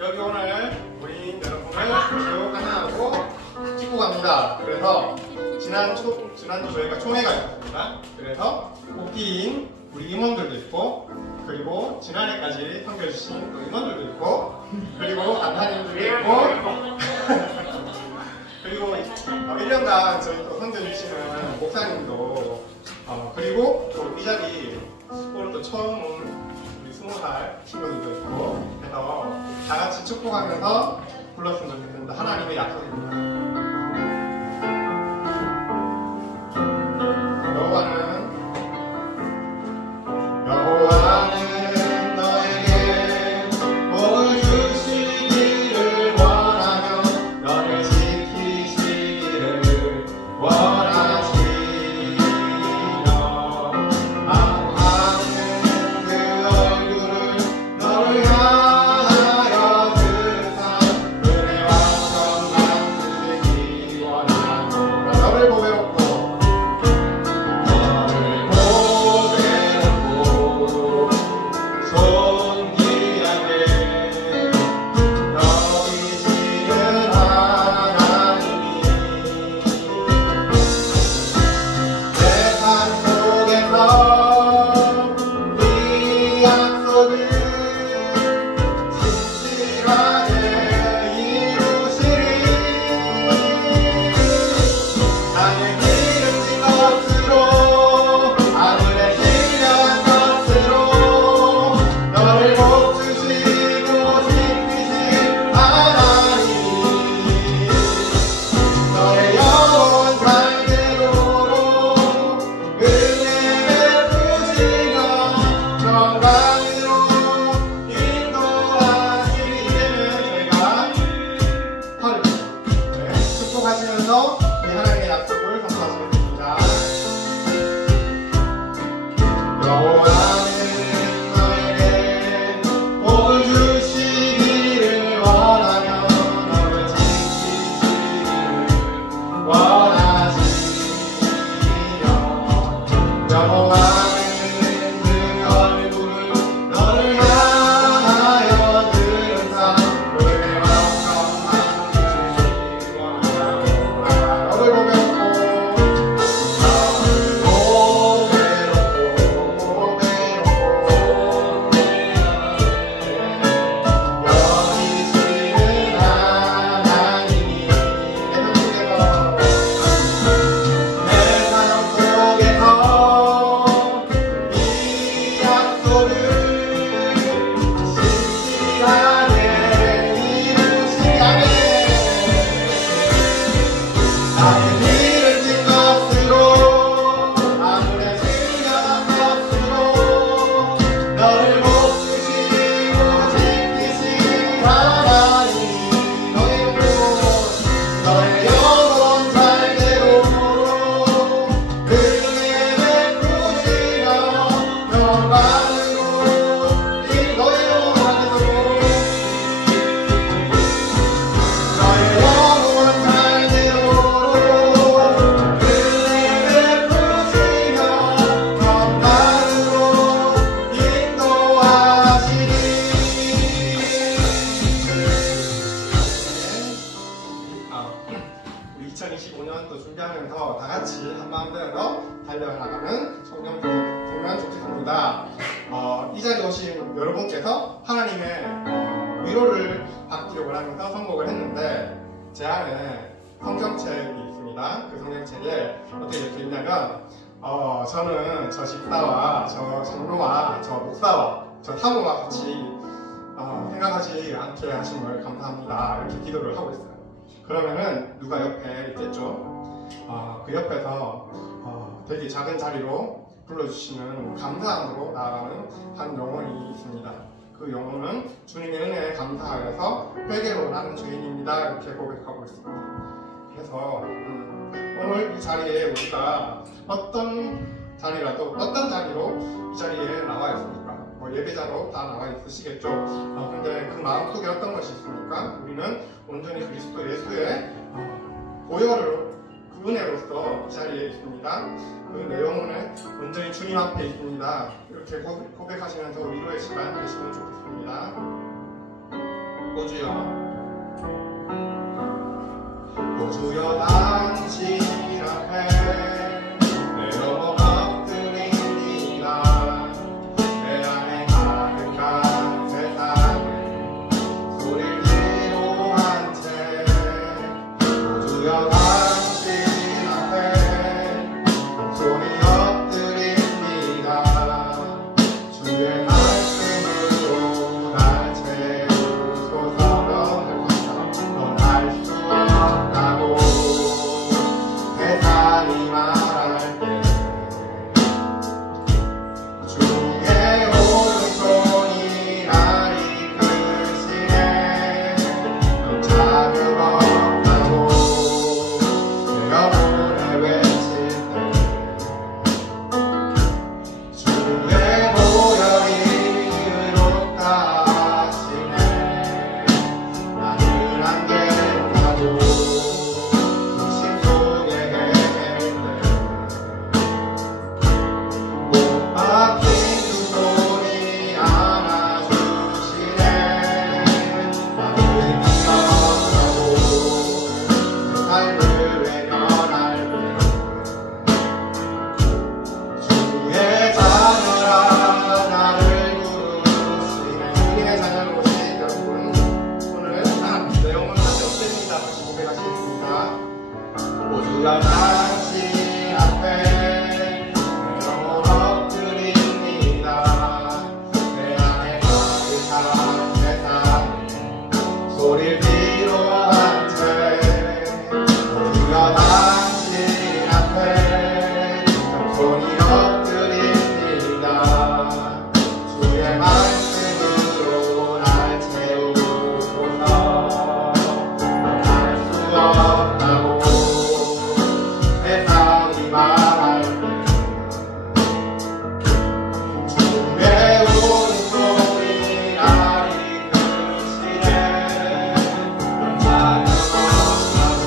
여기 오늘 우리 여러분을 교육하느라고 찍고 갑니다. 그래서 지난주 저희가 총회가 있었습니다. 그래서 뽑힌 우리 임원들도 있고, 그리고 지난해까지 섬겨주신 또 임원들도 있고, 그리고 간사님들도 있고, 그리고 1년간 저희 또 섬겨주시는 목사님도, 그리고 또 이 자리 오늘 또 처음 온 우리 20살 친구들도 있고, 그래서 다 같이 축복하면서 불렀으면 좋겠습니다. 하나님의 약속입니다. 여호와는 너에게 복을 주시기를 원하며 너를 지키시기를 원하시며 아무하는 그 얼굴을 너를 향하여 드사 은혜와 평강 주시기 원하노라. 너를 보배롭고 하시면서 이 하나님의 약속을 선포하시겠습니다. 여호와는 너에게 복을 주시기를 원하며 너를 지키시기를 원하시며 여호와는 그 얼굴을 너를 향하여 드사 은혜와 평강 주시기 원하시니 너를 보배롭고 여기시는 하나님이 내 사랑 속에서 이 약속을 실시하게 이루시게 나의 길을 진 것으로 아무리 신령한 것으로 너를 못 주시고 지키신 하나님 너의 영원 잘되도록 은혜 베푸시며 평강으로 너의 영원 잘되도록 너의 영원 잘되도록 은혜 베푸시며 평강으로 인도하시니. 우리 2025년도 준비하면서 다 같이 한마음 되어 달려나가는 성경 보면 좋겠습니다. 이 자리에 오신 여러분께서 하나님의 위로를 받기를 원하면서 선곡을 했는데 제 안에 성경책이 있습니다. 그 성경책에 어떻게 적혀 있냐면 저는 저 집사와 저 장로와 저 목사와 저 사모와 같이 생각하지 않게 하심을 감사합니다. 이렇게 기도를 하고 있어요. 그러면은 누가 옆에 있겠죠? 그 옆에서 되게 작은 자리로 불러주시는 감사함으로 나아가는 한 영혼이 있습니다. 그 영혼은 주님의 은혜에 감사하여서 회개로 나는 죄인입니다. 이렇게 고백하고 있습니다. 그래서 오늘 이 자리에 우리가 어떤 자리로 이 자리에 나와 있습니까? 예배자로 다 나와 있으시겠죠. 근데 그 마음속에 어떤 것이 있습니까? 우리는 온전히 그리스도 예수의 보혈을 그 은혜로서 이 자리에 있습니다. 그 내용은 온전히 주님 앞에 있습니다. 이렇게 고백하시면서 위로의 시간 되시면 좋겠습니다. 주여 당신 앞에 내 영혼 엎드립니다. 내 안에 가득한 세상을 소리를 기도한 채 주여 당신 앞에 손이 엎드립니다. 주의 말씀으로 날 채우소서. 넌 할 수 없다고 세상이 말할 때 주의 오른손이 날 이끄시네. 넌 자격 없다고 내 영혼에 외칠 때 주의 보혈이 의롭다 하시네. 나는 안 된다고 의심 속에 헤맬 때 못 박힌 두 손이 안아주시네. 나는 믿었다고 내 삶을 외면할 때 주의 자녀라 나를 부르시네. 주님의 자녀로 오신 여러분, 오늘 내 영혼 다시 엎드립니다. 다시 고백하시겠습니다. 오 주여 당신 앞에 내 영혼 엎드립니다. 내 안에 가득한 세상 소리를 기도한 채 오 주여 당신 앞에 손이 엎드립니다. 주의 말씀으로 날 채우소서. 넌 할 수 없다고 세상이 말할 때 주의 오른손이 날 이끄시네. 넌 자격 없다고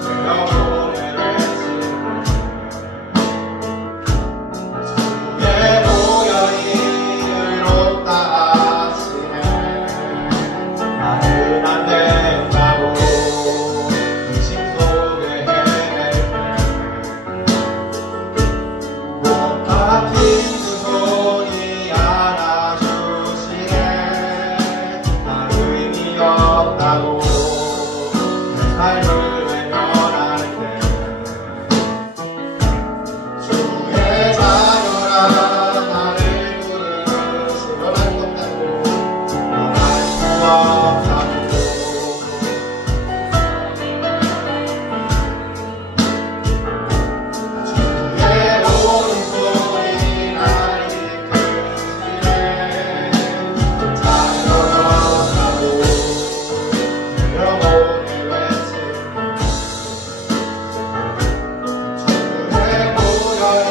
내 영혼에 외칠 주의 보혈이 의롭다 하시네. 나는 안 된다고 의심 속에 헤맬 때못 박힌 두 손이 안아주시네. 난 의미 없다고 내 삶을 외면할 때 주의 자녀라 나를 부르시고 넌 할 수 없다고 넌 할 수 없다고 주의 오른손이 날 이끄시네. 넌 자격 없다고 내 영혼에 외칠 주의 보혈이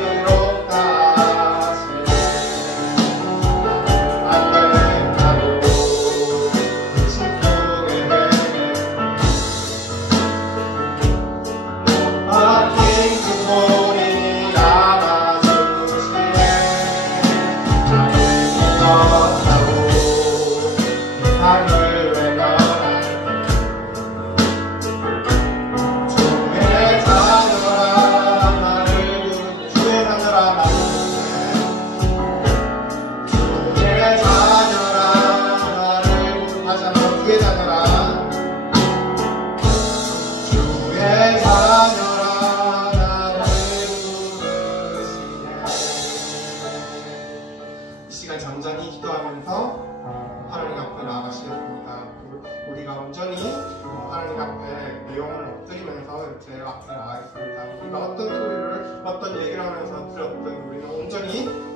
의롭다 하시네. 안 된다고 의심 속에 헤맬 못 박힌 두 손이 안아주시네. 나는 믿었다고 내 삶을 외면할 때 주의 자녀라 나를 부르네. 주의 자녀라 나를 부르네. 주의 자녀라 나를 부르네. 다시 한번 주의 자녀라 주의 자녀라 나를 부르시네. 이 시간 잠잠히 기도하면서 하나님 앞에 나아가시겠습니다. 우리가 온전히 하나님 앞에 내 영혼을 엎드리면서 이렇게 앞에 나가겠습니다. 우리가 어떤 소리를 어떤 얘기를 하면서 들었든 우리는 온전히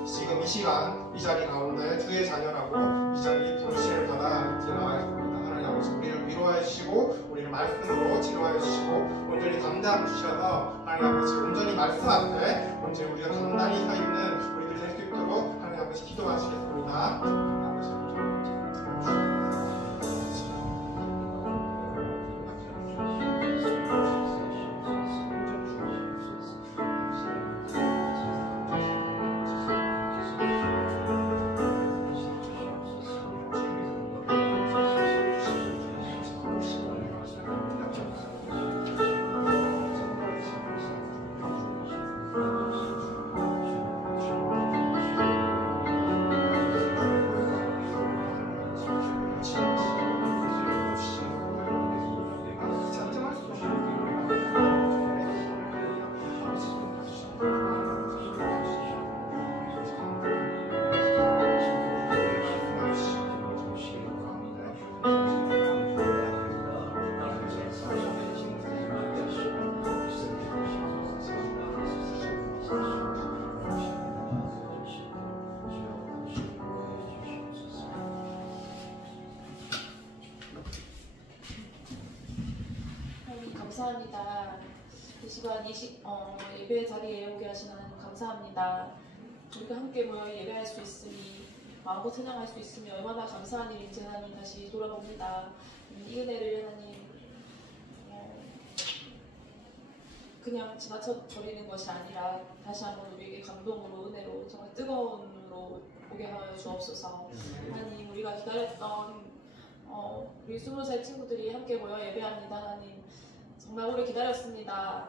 지금 이 시간 이 자리 가운데 주의 자녀라고 이 자리 부르심을 받아 이렇게 나가겠습니다. 하나님 아버지 우리를 위로해 주시고 우리를 말씀으로 치료해 주시고 온전히 담대함 주셔서 하나님 아버지 온전히 말씀 앞에 온전히 우리가 단단히 서 있는 우리들 될 수 있도록 하나님 아버지 기도하시겠습니다. 하나님 아버지 감사합니다. 이 시간 예배 자리에 오게 하신 하나님 감사합니다. 우리가 함께 모여 예배할 수 있으니 마음껏 찬양할 수 있으며 얼마나 감사한 일인지 하나님 다시 돌아봅니다. 이 은혜를 하나님 그냥 지나쳐 버리는 것이 아니라 다시 한번 우리에게 감동으로 은혜로 정말 뜨거운 눈으로 보게 하여 주옵소서. 하나님 우리가 기다렸던 우리 20살 친구들이 함께 모여 예배합니다. 하나님 정말 오래 기다렸습니다.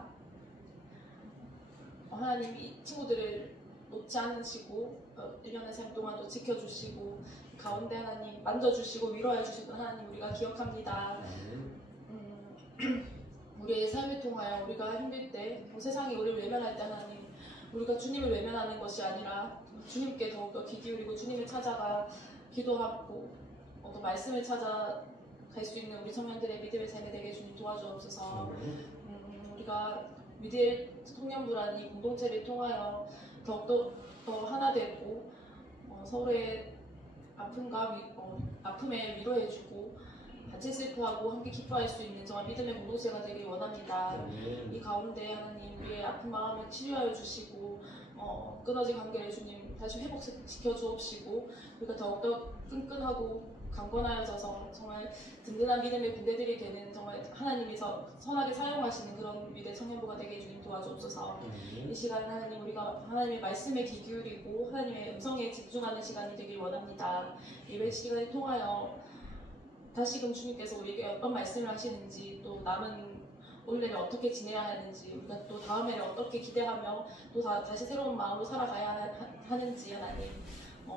하나님 이 친구들을 놓지 않으시고 1년의 삶 동안도 지켜주시고 가운데 하나님 만져주시고 위로해 주시고 하나님 우리가 기억합니다. 우리의 삶을 통하여 우리가 힘들 때 세상이 우리를 외면할 때 하나님 우리가 주님을 외면하는 것이 아니라 주님께 더욱더 귀 기울이고 주님을 찾아가 기도하고 또 말씀을 찾아갈 수 있는 우리 청년들의 믿음의 삶이 되게 주님 도와주옵소서. 우리가 믿을 청년부란 이 공동체를 통하여 더욱더 하나 되고 서로의 아픔에 위로해주고 같이 슬퍼하고 함께 기뻐할 수 있는 정말 믿음의 공동체가 되길 원합니다. 이 가운데 하나님 우리의 아픈 마음을 치료하여 주시고 끊어진 관계를 주님 다시 회복시켜 주옵시고 우리가 더욱더 끈끈하고 강건하여져서 정말 든든한 믿음의 군대들이 되는 정말 하나님께서 선하게 사용하시는 그런 믿음의 청년부가 되게 주님 도와주옵소서. 이 시간 하나님 우리가 하나님의 말씀에 귀 기울이고 하나님의 음성에 집중하는 시간이 되길 원합니다. 예배 시간을 통하여 다시금 주님께서 우리에게 어떤 말씀을 하시는지 또 남은 올해를 어떻게 지내야 하는지 우리가 또 다음 해를 어떻게 기대하며 또 다시 새로운 마음으로 살아가야 하는지 하나님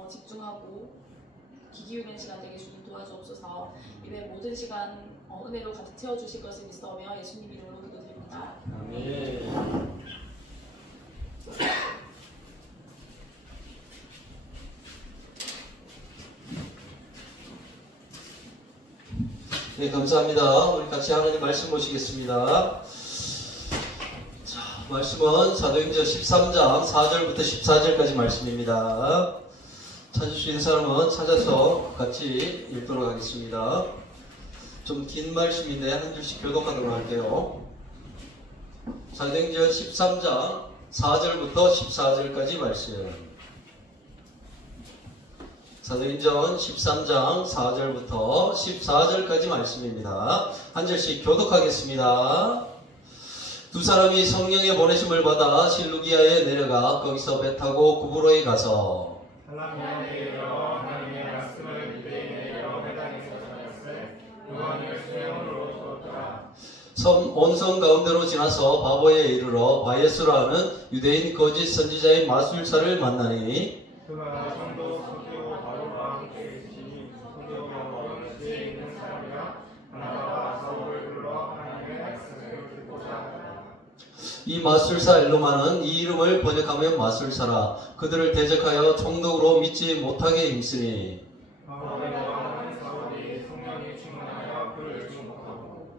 집중하고 귀 기울이는 시간 되게 주님 도와주옵소서. 이외 모든 시간 은혜로 가득 채워주실 것을 믿으며 예수님 이름으로 기도드립니다. 아멘. 네, 감사합니다. 우리 같이 하나님 말씀 보시겠습니다. 자, 말씀은 사도행전 13장 4절부터 14절까지 말씀입니다. 찾을 수 있는 사람은 찾아서 같이 읽도록 하겠습니다. 좀 긴 말씀인데 한 줄씩 교독하도록 할게요. 사도행전 13장 4절부터 14절까지 말씀. 사도행전 13장 4절부터 14절까지 말씀입니다. 한 절씩 교독하겠습니다. 두 사람이 성령의 보내심을 받아 실루기아에 내려가 거기서 배 타고 구브로에 가서 할라미아에 이르러 하나님의 말씀을 유대인에 여러 회당에서 전했을 요한을 수행으로 두었더라. 온성 가운데로 지나서 바보에 이르러 바예수라 하는 유대인 거짓 선지자의 마술사를 만나니 그가 성도 소디오 바로와 함께 계시니 소디오가 어느 지에 있는 사람이라 바나바와 사울을 불러 하나님의 말씀을 듣고자 하더라. 이 마술사 엘로마는 이 이름을 번역하면 마술사라. 그들을 대적하여 총독으로 믿지 못하게 힘쓰니 바나바와 사울이 성령이 충만하여 그를 주목하고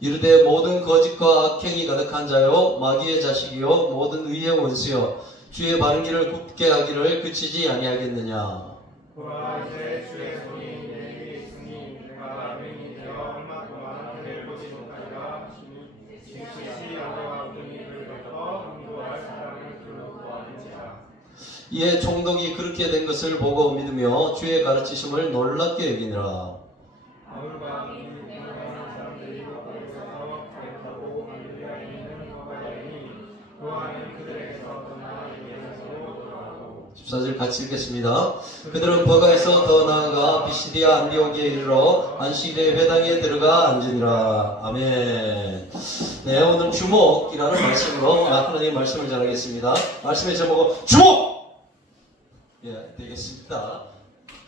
이르되 모든 거짓과 악행이 가득한 자요 마귀의 자식이요 모든 의의 원수요 주의 바른 길을 굽게 하기를 그치지 아니하겠느냐. 보라 이제 주의 손이 내게 있으니 내가 의인이 되어 얼마 동안 그를 보지 못하리라. 진실시 아내와 눈이 그를 덮어 인도할 사람을 둘러 보았는지라. 이에 총독이 그렇게 된 것을 보고 믿으며 주의 가르치심을 놀랍게 여기니라. 바울과 유대인의 사람들이 거기에 서서 배 타고 갈릴리아에 있는 거가에 이르니 요한은 그들에게서 떠나 예루살렘으로 돌아가고 14절 같이 읽겠습니다. 그들은 버가에서 더 나아가 비시디아 안디옥에 이르러 안식일의 회당에 들어가 앉으니라. 아멘. 네, 오늘 주목이라는 말씀으로 하나님의 말씀을 전하겠습니다. 말씀의 제목은 주목! 예, 되겠습니다.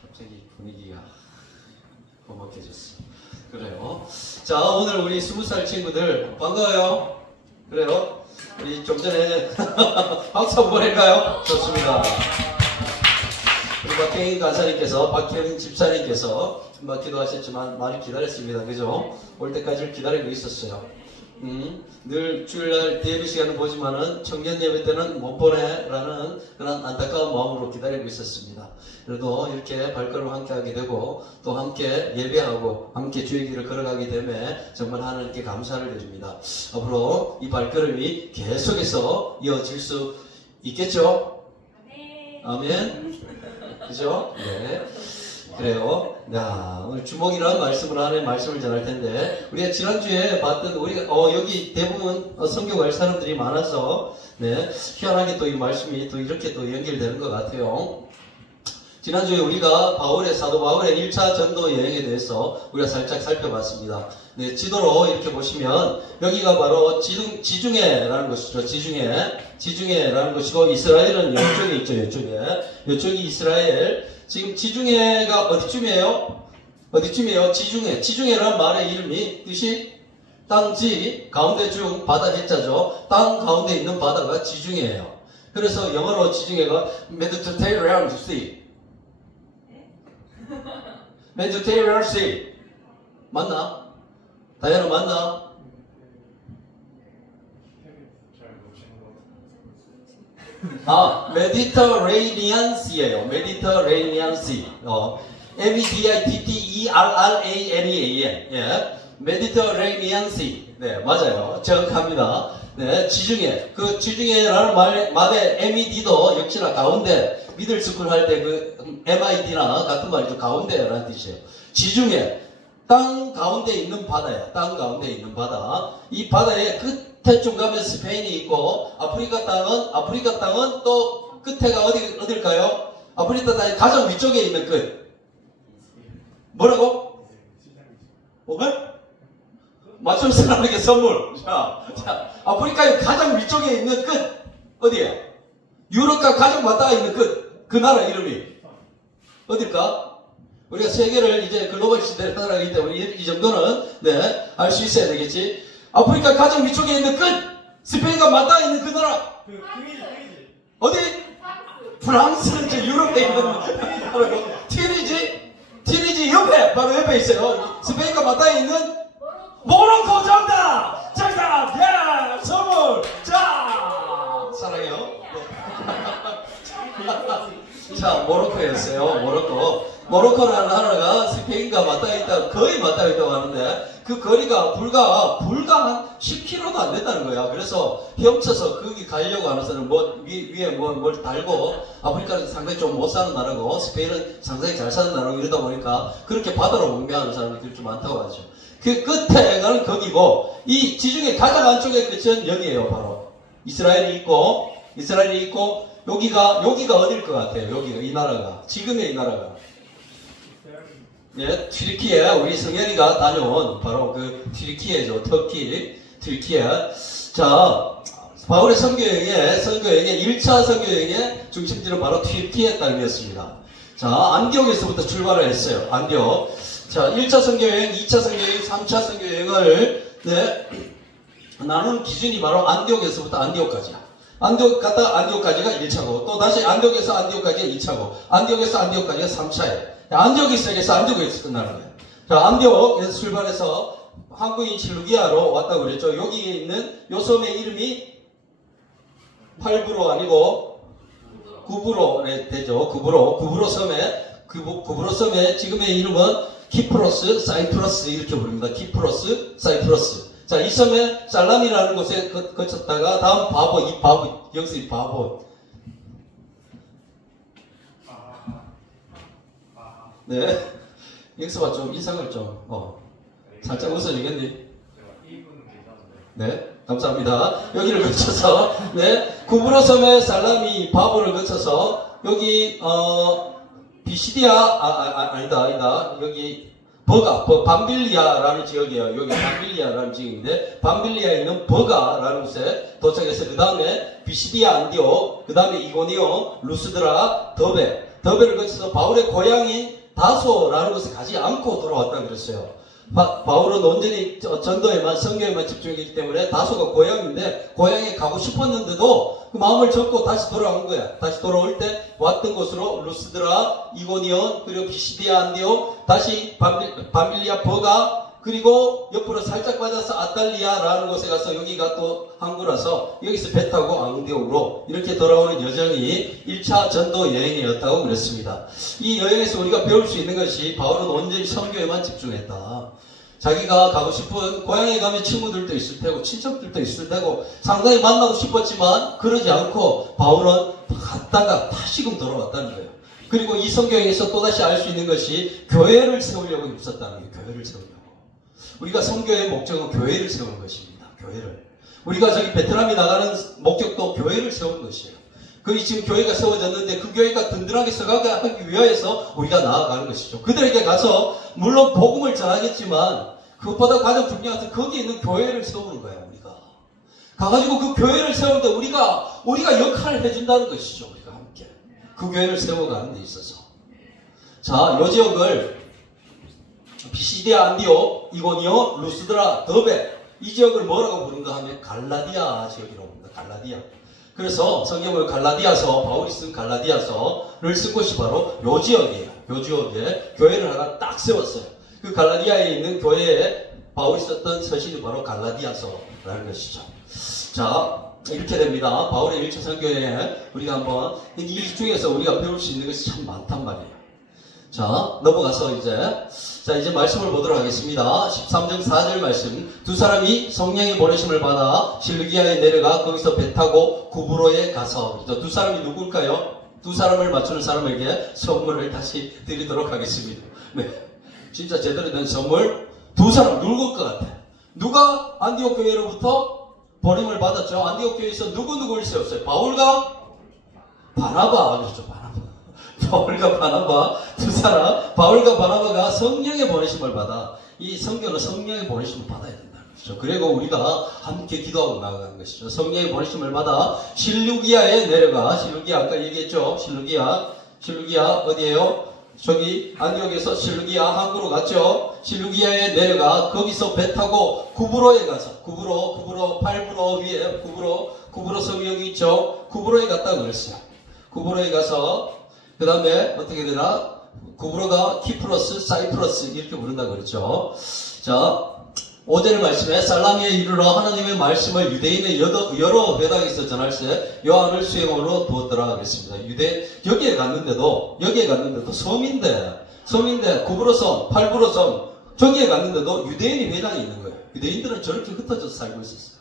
갑자기 분위기가 험악해졌어. 그래요. 자, 오늘 우리 20살 친구들 반가워요. 그래요. 우리 좀 전에 박수 한번 보낼까요? 좋습니다. 우리 박혜인 간사님께서, 박혜인 집사님께서 금방 기도하셨지만 많이 기다렸습니다. 그죠? 올 때까지 기다리고 있었어요. 늘 주일날 예배 시간을 보지만은 청년 예배 때는 못 보내라는 그런 안타까운 마음으로 기다리고 있었습니다. 그래도 이렇게 발걸음을 함께 하게 되고 또 함께 예배하고 함께 주의 길을 걸어가게 되면 정말 하나님께 감사를 드립니다. 앞으로 이 발걸음이 계속해서 이어질 수 있겠죠? 아멘. 그죠? 네. 그래요. 야, 오늘 주목이라는 말씀을 하는 말씀을 전할 텐데, 우리가 지난주에 봤던, 우리가, 여기 대부분 성경 갈 사람들이 많아서, 네, 희한하게 또 이 말씀이 또 이렇게 또 연결되는 것 같아요. 지난주에 우리가 사도 바울의 1차 전도 여행에 대해서 우리가 살짝 살펴봤습니다. 네, 지도로 이렇게 보시면, 여기가 바로 지중해라는 것이죠. 지중해라는 것이고, 이스라엘은 이쪽에 있죠, 이쪽에. 이쪽이 이스라엘. 지금 지중해가 어디쯤이에요? 지중해라는 말의 이름이 뜻이 땅지, 가운데 중, 바다 해자죠. 땅 가운데 있는 바다가 지중해예요. 그래서 영어로 지중해가 Mediterranean Sea. Mediterranean Sea. 맞나? 다이아나 맞나? Mediterranean Sea예요. Mediterranean Sea. Mediterranean. 예. Mediterranean Sea. 네, 맞아요. 정확합니다. 네, 지중해. 그 지중해라는 말의 MED도 역시나 가운데, 미들스쿨 할 때 그 MID나 같은 말이죠. 가운데라는 뜻이에요. 지중해. 땅 가운데 있는 바다야. 땅 가운데 있는 바다. 이 바다의 끝에쯤 가면 스페인이 있고, 아프리카 땅은 또 끝에가 어딜까요? 아프리카 땅의 가장 위쪽에 있는 끝. 뭐라고? 뭐가? 맞춤 사람에게 선물. 자, 아프리카의 가장 위쪽에 있는 끝. 어디에? 유럽과 가장 맞닿아 있는 끝. 그 나라 이름이. 어딜까? 우리가 세계를 이제 글로벌 시대를 살아가기 때문에 이 정도는, 네, 알 수 있어야 되겠지. 아프리카 가장 위쪽에 있는 끝! 스페인과 맞닿아 있는 그 나라! 어디? 프랑스는 저 유럽에 있는, 티니지 옆에, 바로 옆에 있어요. 스페인과 맞닿아 있는 모로코 정답! 정답! 야! 선물! 자! 사랑해요. 자, 모로코였어요. 모로코라는 나라가 스페인과 맞닿아 있다, 거의 맞닿아 있다고 하는데, 그 거리가 불과 한 10km도 안 된다는 거야. 그래서 헤엄쳐서 거기 가려고 하는 사람은 위에 뭘 달고, 아프리카는 상당히 좀 못 사는 나라고, 스페인은 상당히 잘 사는 나라고 이러다 보니까, 그렇게 바다로 뭉개하는 사람들이 좀 많다고 하죠. 그 끝에가 거기고, 이 지중해 가장 안쪽의 끝은 여기에요, 바로. 이스라엘이 있고, 여기가 어딜 것 같아요? 여기가, 이 나라가. 지금의 이 나라가. 예, 튀르키예, 우리 성현이가 다녀온 바로 그 튀르키예죠. 튀르키예. 자, 바울의 선교여행의 1차 선교여행의 중심지는 바로 튀르키예 땅이었습니다. 자, 안디옥에서부터 출발을 했어요. 안디옥. 자, 1차 선교여행, 2차 선교여행, 3차 선교여행을, 네, 나누는 기준이 바로 안디옥에서부터 안디옥까지야. 안디옥 갔다 안디옥까지가 1차고, 또 다시 안디옥에서 안디옥까지가 2차고, 안디옥에서 안디옥까지가 3차예요. 안디옥이 시작해서 안디옥에서 끝나는 거예요. 자, 안디옥에서 출발해서 한국인 실루기아로 왔다고 그랬죠. 여기에 있는 요 섬의 이름이 팔브로 아니고 구브로 되죠. 구브로 섬의 지금의 이름은 키프로스, 사이프러스 이렇게 부릅니다. 키프로스, 사이프러스. 자, 이 섬에 살람이라는 곳에 거쳤다가 다음 여기서 이 바보. 네. 여기서 봐, 좀 인상을 좀, 살짝 웃어주겠니? 네. 감사합니다. 여기를 거쳐서, 네. 구브로 섬의 살라미 바보를 거쳐서, 여기, 비시디아, 아니다. 여기, 밤빌리아라는 지역이에요. 여기 밤빌리아라는 지역인데, 밤빌리아에 있는 버가라는 곳에 도착해서, 그 다음에 비시디아 안디옥, 그 다음에 이고니온, 루스드라, 더베를 거쳐서 바울의 고향인 다소라는 곳에 가지 않고 돌아왔다고 그랬어요. 바울은 온전히 전도에만, 선교에만 집중했기 때문에 다소가 고향인데, 고향에 가고 싶었는데도 그 마음을 접고 다시 돌아온 거야. 다시 돌아올 때 왔던 곳으로 루스드라, 이고니온, 그리고 비시디아 안디옥, 다시 밤빌리아 버가, 그리고 옆으로 살짝 빠져서 아탈리아라는 곳에 가서 여기가 또 항구라서 여기서 배 타고 앙디옥으로 이렇게 돌아오는 여정이 1차 전도 여행이었다고 그랬습니다. 이 여행에서 우리가 배울 수 있는 것이 바울은 온전히 선교에만 집중했다. 자기가 가고 싶은 고향에 가면 친구들도 있을 테고 친척들도 있을 테고 상당히 만나고 싶었지만 그러지 않고 바울은 갔다가 다시금 돌아왔다는 거예요. 그리고 이 선교행에서 또다시 알 수 있는 것이 교회를 세우려고 힘썼다는 거예요. 교회를 세우려고. 우리가 선교의 목적은 교회를 세우는 것입니다. 교회를. 우리가 저기 베트남에 나가는 목적도 교회를 세우는 것이에요. 거기 지금 교회가 세워졌는데 그 교회가 든든하게 서가게 하기 위하여서 우리가 나아가는 것이죠. 그들에게 가서 물론 복음을 전하겠지만 그것보다 가장 중요한 것은 거기에 있는 교회를 세우는 거예요. 우리가 가가지고 그 교회를 세울 때 우리가 역할을 해준다는 것이죠. 우리가 함께 그 교회를 세워가는 데 있어서. 자, 요 지역을 비시디아, 안디옥, 이고니오, 루스드라, 더베 이 지역을 뭐라고 부른가 하면 갈라디아 지역이라고 합니다. 갈라디아. 그래서 성경을 갈라디아서, 바울이 쓴 갈라디아서를 쓴 곳이 바로 요 지역이에요. 요 지역에 교회를 하나 딱 세웠어요. 그 갈라디아에 있는 교회에 바울이 썼던 서신이 바로 갈라디아서라는 것이죠. 자, 이렇게 됩니다. 바울의 1차 선교에 우리가 한번 이 중에서 우리가 배울 수 있는 것이 참 많단 말이에요. 자, 넘어가서 이제 말씀을 보도록 하겠습니다. 13장 4절 말씀. 두 사람이 성령의 보내심을 받아 실루기아에 내려가 거기서 배 타고 구브로에 가서. 두 사람이 누굴까요? 두 사람을 맞추는 사람에게 선물을 다시 드리도록 하겠습니다. 네, 진짜 제대로 된 선물. 두 사람 누굴 것 같아? 누가 안디옥 교회로부터 보냄을 받았죠? 안디옥 교회에서 누구를 세웠어요? 바울과 바나바. 그렇죠, 바나바. 바울과 바나바 두 사람, 바울과 바나바가 성령의 보내심을 받아. 이 성경은 성령의 보내심을 받아야 된다는 것이죠. 그리고 우리가 함께 기도하고 나아가는 것이죠. 성령의 보내심을 받아 실루기아에 내려가. 실루기아 아까 얘기했죠. 실루기아 어디예요? 저기 안디옥에서 실루기아 항구로 갔죠. 실루기아에 내려가 거기서 배 타고 구브로에 가서 구브로 팔브로 위에 구브로 섬이 여기 있죠. 구브로에 갔다고 그랬어요. 구브로에 가서 그 다음에 어떻게 되나? 구브로가 키프로스, 사이프러스 이렇게 부른다고 그랬죠. 자, 5절 말씀에 살라미에 이르러 하나님의 말씀을 유대인의 여러 회당에서 전할 때 요한을 수행으로 두었더라 그랬습니다. 여기에 갔는데도 섬인데 구브로섬, 팔브로섬 저기에 갔는데도 유대인이 회당이 있는 거예요. 유대인들은 저렇게 흩어져서 살고 있었어요.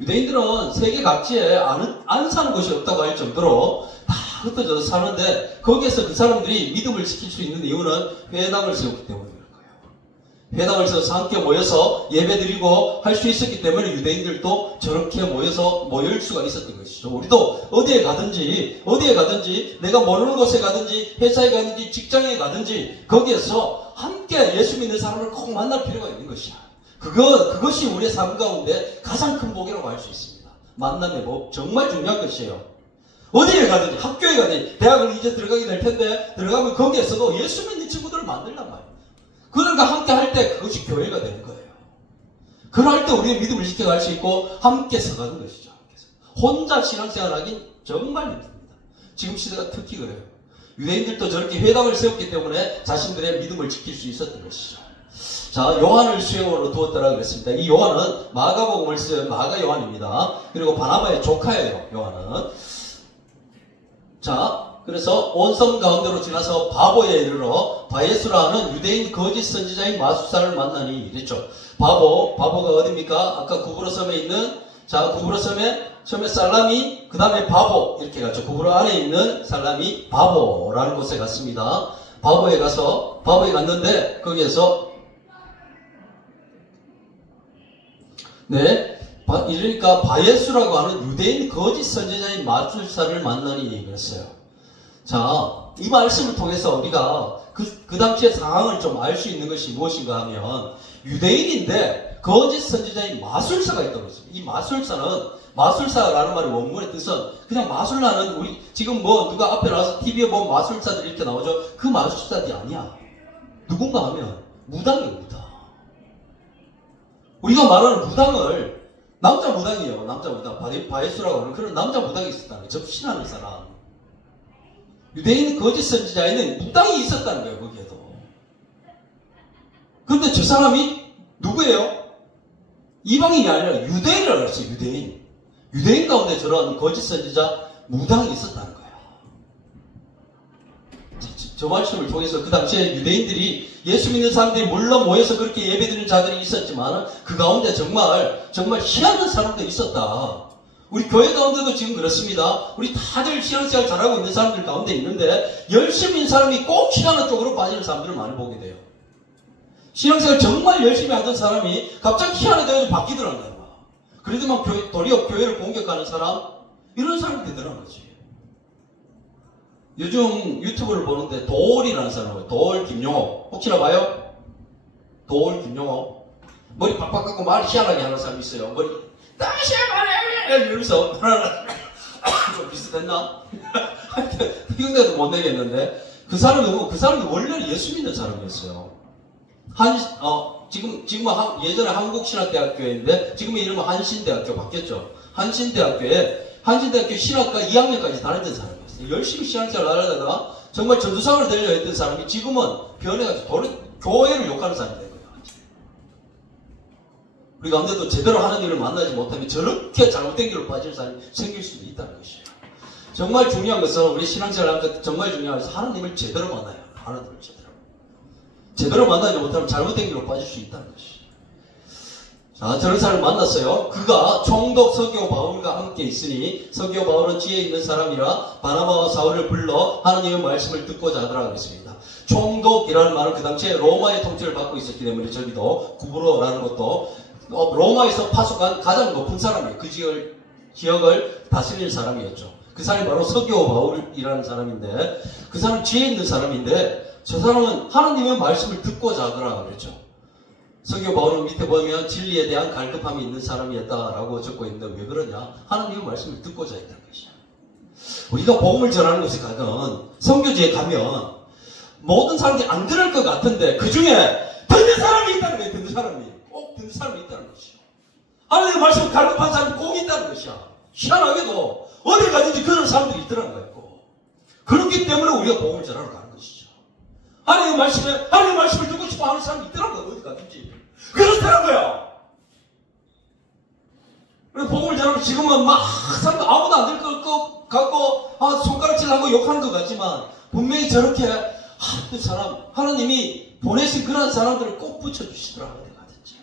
유대인들은 세계 각지에 안 사는 곳이 없다고 할 정도로 다 흩어져서 사는데 거기에서 그 사람들이 믿음을 지킬 수 있는 이유는 회당을 세웠기 때문에 그런 거예요. 회당을 세워서 함께 모여서 예배드리고 할 수 있었기 때문에 유대인들도 저렇게 모여서 모일 수가 있었던 것이죠. 우리도 어디에 가든지 내가 모르는 곳에 가든지 회사에 가든지 직장에 가든지 거기에서 함께 예수 믿는 사람을 꼭 만날 필요가 있는 것이야. 그것이 우리의 삶 가운데 가장 큰 복이라고 할 수 있습니다. 만남의 복 정말 중요한 것이에요. 어디에 가든지 학교에 가든지 대학을 이제 들어가게 될 텐데 들어가면 거기에서도 예수 믿는 친구들을 만들란 말이에요. 그들과 함께 할 때 그것이 교회가 되는 거예요. 그럴 때 우리의 믿음을 지켜갈 수 있고 함께 서가는 것이죠. 혼자 신앙생활 하긴 정말 힘듭니다. 지금 시대가 특히 그래요. 유대인들도 저렇게 회당을 세웠기 때문에 자신들의 믿음을 지킬 수 있었던 것이죠. 자, 요한을 수행으로 두었다라고 그랬습니다. 이 요한은 마가복음을 쓴 마가 요한입니다. 그리고 바나바의 조카예요. 요한은. 자, 그래서 온 섬 가운데로 지나서 바보에 이르러 바예수라 하는 유대인 거짓 선지자인 마술사를 만나니 이랬죠. 바보가 어디입니까? 아까 구브로 섬에 있는, 자, 구브로 섬에 처음에 살라미, 그 다음에 바보 이렇게 갔죠. 구브로 안에 있는 살라미, 바보라는 곳에 갔습니다. 바보에 갔는데 거기에서 이러니까 바예수라고 하는 유대인 거짓 선지자인 마술사를 만나니 그랬어요. 자, 이 말씀을 통해서 우리가 그 당시의 상황을 좀 알 수 있는 것이 무엇인가 하면 유대인인데 거짓 선지자인 마술사가 있다고 했습니다. 이 마술사라는 말의 원문의 뜻은 그냥 마술나는 우리 지금 누가 앞에 나와서 TV에 보면 마술사들 이렇게 나오죠. 그 마술사들이 아니야. 누군가 하면 무당이에요. 무당. 우리가 말하는 무당을 남자 무당이에요. 남자 무당. 바예수라고 하는 그런 남자 무당이 있었다는 거예요. 접신하는 사람. 유대인 거짓 선지자에는 무당이 있었다는 거예요. 거기에도. 근데 저 사람이 누구예요? 이방인이 아니라 유대인이라고 했어요. 유대인. 유대인 가운데 저런 거짓 선지자 무당이 있었다는 거예요. 저 말씀을 통해서 그 당시에 유대인들이 예수 믿는 사람들이 물론 모여서 그렇게 예배드리는 자들이 있었지만 그 가운데 정말 희한한 사람도 있었다. 우리 교회 가운데도 지금 그렇습니다. 우리 다들 신앙생활 잘하고 있는 사람들 가운데 있는데 열심히 있는 사람이 꼭 희한한 쪽으로 빠지는 사람들을 많이 보게 돼요. 신앙생활 정말 열심히 하던 사람이 갑자기 희한하게 바뀌더라고요. 그러더만 도리어 교회를 공격하는 사람, 이런 사람이 되더라는 거지. 요즘 유튜브를 보는데 도올이라는 사람이에요. 도올 김용호. 혹시나 봐요? 도올 김용호. 머리 팍팍 깎고 말 희한하게 하는 사람이 있어요. 머리 다시 말해! 이러면서 좀 비슷했나? 하여튼 흉내도 못 내겠는데 그 사람이 원래는 예수 믿는 사람이었어요. 지금은 예전에 한국신학대학교인데 지금의 이름은 한신대학교 바뀌었죠. 한신대학교 신학과 2학년까지 다녔던 사람이었어요. 열심히 신학생활을 하다가 정말 전도사를 되려 했던 사람이 지금은 변해가지고 교회를 욕하는 사람이 된 거예요. 우리 가운데도 제대로 하는 일을 만나지 못하면 저렇게 잘못된 길로 빠질 사람이 생길 수도 있다는 것이에요. 정말 중요한 것은 우리 신앙생활 하는 것 정말 중요한 것은 하나님을 제대로 만나요. 하나님을 제대로 만나지 못하면 잘못된 길로 빠질 수 있다는 것이에요. 자, 저런 사람을 만났어요. 그가 총독 서기오 바울과 함께 있으니 서기오 바울은 지혜 있는 사람이라 바나바와 사울을 불러 하나님의 말씀을 듣고자 하더라 그랬습니다. 총독이라는 말은 그 당시에 로마의 통치를 받고 있었기 때문에 저기도 구브로라는 것도 로마에서 파송한 가장 높은 사람이에요. 그 지역을 다스리는 사람이었죠. 그 사람이 바로 서기오 바울이라는 사람인데 그 사람은 지혜 있는 사람인데 저 사람은 하나님의 말씀을 듣고자 하더라 그랬죠. 서기오 바울은 밑에 보면 진리에 대한 갈급함이 있는 사람이었다라고 적고 있는데 왜 그러냐? 하나님의 말씀을 듣고자 했다는 것이야. 우리가 복음을 전하는 곳에 가든 선교지에 가면 모든 사람들이 안 들을 것 같은데 그 중에 듣는 사람이 있다는 거예요. 듣는 사람이. 꼭 듣는 사람이 있다는 것이야. 하나님의 말씀을 갈급한 사람이 꼭 있다는 것이야. 희한하게도 어디 가든지 그런 사람들이 있더라는 거예요. 그렇기 때문에 우리가 복음을 전하러 가는 것이죠. 하나님의 말씀을 듣고 싶어 하는 사람이 있더라고요. 어디 가든지. 그렇더라고요. 그래서 복음을 전하면 지금은 막 사람들 아무도 안 들 것 같고 손가락질하고 욕하는 것 같지만 분명히 저렇게 그 사람 하나님이 보내신 그런 사람들을 꼭 붙여주시더라고요. 어디 가든지.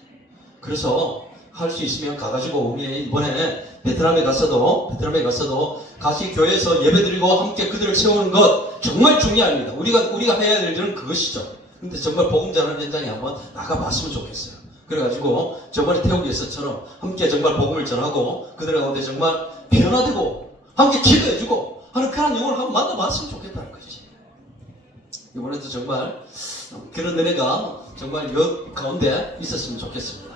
그래서 할 수 있으면 가가지고 우리 이번에 베트남에 갔어도 같이 교회에서 예배드리고 함께 그들을 세우는 것 정말 중요합니다. 우리가 해야 될 일은 그것이죠. 근데 정말 복음 전하는 현장에 한번 나가봤으면 좋겠어요. 그래가지고 저번에 태국에서처럼 함께 정말 복음을 전하고 그들 가운데 정말 변화되고 함께 기도해주고 하는 그런 영혼을 한번 만나봤으면 좋겠다는 것이지. 이번에도 정말 그런 은혜가 정말 여 가운데 있었으면 좋겠습니다.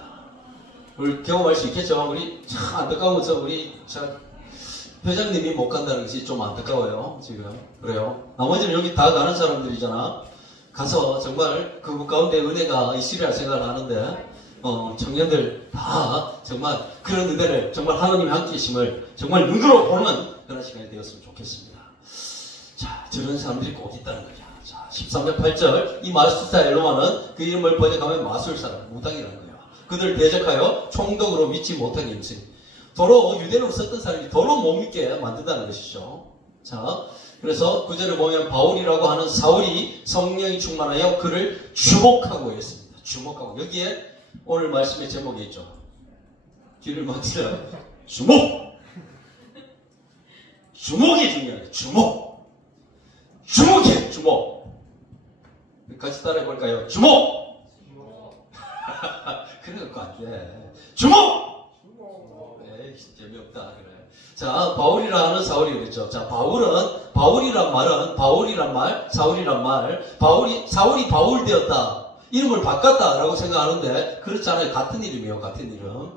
우리 경험할 수 있겠죠. 우리 참 안타까운 것은 우리 참 회장님이 못 간다는 것이 좀 안타까워요. 지금 그래요. 나머지는 여기 다 가는 사람들이잖아. 가서 정말 그 가운데 은혜가 있으리라 생각을 하는데 청년들 다 정말 그런 은혜를 정말 하나님의 함께 계심을 정말 눈으로 보는 그런 시간이 되었으면 좋겠습니다. 자, 저런 사람들이 꼭 있다는 거죠. 자, 13장 8절 이 마술사 엘로마는 그 이름을 번역하면 마술사라 무당이라는 거예요. 그들을 대적하여 총독으로 믿지 못하게 임신. 도로 유대인으로 썼던 사람이 도로 못 믿게 만든다는 것이죠. 자, 그래서 구절에 보면 바울이라고 하는 사울이 성령이 충만하여 그를 주목하고 있습니다. 주목하고 여기에 오늘 말씀의 제목이 있죠. 귀를 막히라. 주목. 주목이 중요해요. 주목해. 주목. 같이 따라해 볼까요? 주목. 그럴 것 같아. 주목! 에이, 재미없다. 그래. 자, 바울이라 하는 사울이 그랬죠. 자, 사울이란 말, 사울이 바울 되었다. 이름을 바꿨다라고 생각하는데, 그렇잖아요. 같은 이름이에요. 같은 이름.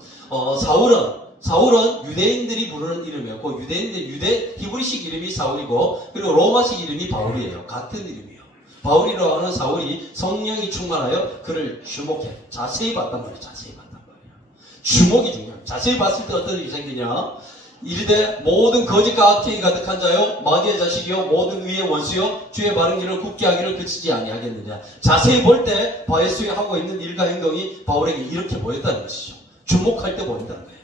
사울은 유대인들이 부르는 이름이었고, 유대 히브리식 이름이 사울이고, 그리고 로마식 이름이 바울이에요. 같은 이름이에요. 바울이라고 하는 사울이 성령이 충만하여 그를 주목해. 자세히 봤단 말이에요. 자세히 봤단 말이에요. 주목이 중요해요. 자세히 봤을 때 어떤 일이 생기냐? 이르되 모든 거짓과 악행이 가득한 자요 마귀의 자식이요 모든 의의 원수요 주의 바른 길을 굽게 하기를 그치지 아니하겠느냐. 자세히 볼 때 바에스에 하고 있는 일과 행동이 바울에게 이렇게 보였다는 것이죠. 주목할 때 보인다는 거예요.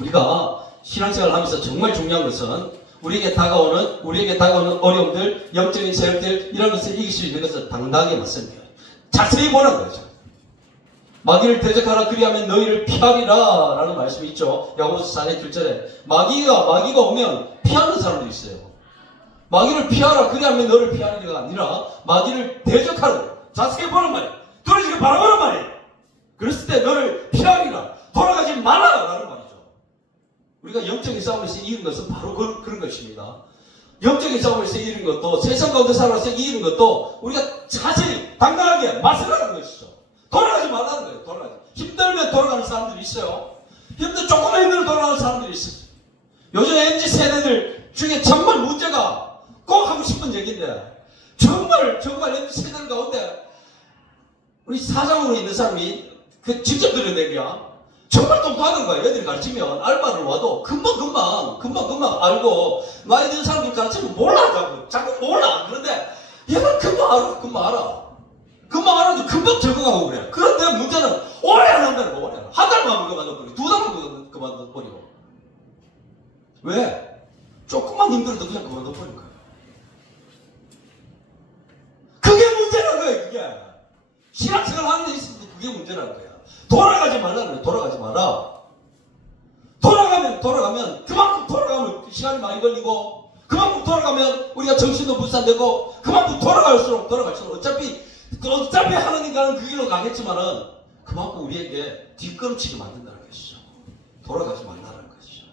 우리가 신앙생활을 하면서 정말 중요한 것은 우리에게 다가오는 어려움들, 영적인 세력들 이런 것을 이길 수 있는 것을 당당하게 맞서는 거예요. 자세히 보는 거죠. 마귀를 대적하라 그리하면 너희를 피하리라 라는 말씀이 있죠. 야고보서 4장 7절에 마귀가 오면 피하는 사람도 있어요. 마귀를 피하라 그리하면 너를 피하리가 아니라 마귀를 대적하라. 자세히 보는 말이에요. 떨어지게 바라보는 말이에요. 그랬을 때 너를 피하리라. 돌아가지 말라 라는 말이죠. 우리가 영적인 싸움에서 이기는 것은 바로 그런 것입니다. 영적인 싸움에서 이기는 것도 세상 가운데 살아서 이기는 것도 우리가 자세히 당당하게 맞서라는 것이죠. 돌아가지 말라는 거예요. 돌아가지. 힘들면 돌아가는 사람들이 있어요. 조금만 힘들면 돌아가는 사람들이 있어요. 요즘 MZ 세대들 중에 정말 문제가 꼭 하고 싶은 얘기인데 정말 MZ 세대들 가운데 우리 사장으로 있는 사람이 직접 들은 얘기야. 정말 똑똑하는 거야. 애들이 가르치면 알바를 와도 금방 알고 나이 든 사람들 가르치면 몰라. 자꾸 몰라. 그런데 얘는 금방 알아. 금방 알아도 금방 적응하고 그래. 그런데 문제는 오래 안 한다는 거. 오래 안. 한 달만 그만둬버리고 2달만 그만둬버리고. 왜? 조금만 힘들어도 그냥 그만둬버린 거야. 그게 문제라는 거야. 그게. 신앙생활 하는 데 있어도 그게 문제라는 거야. 돌아가지 말라는 거야. 돌아가지 마라. 돌아가면 그만큼 돌아가면 시간이 많이 걸리고 그만큼 돌아가면 우리가 정신도 분산되고 그만큼 돌아갈수록 어차피 하나님과는 그 길로 가겠지만은 그만큼 우리에게 뒷걸음치게 만든다는 것이죠. 돌아가지 말라는 것이죠.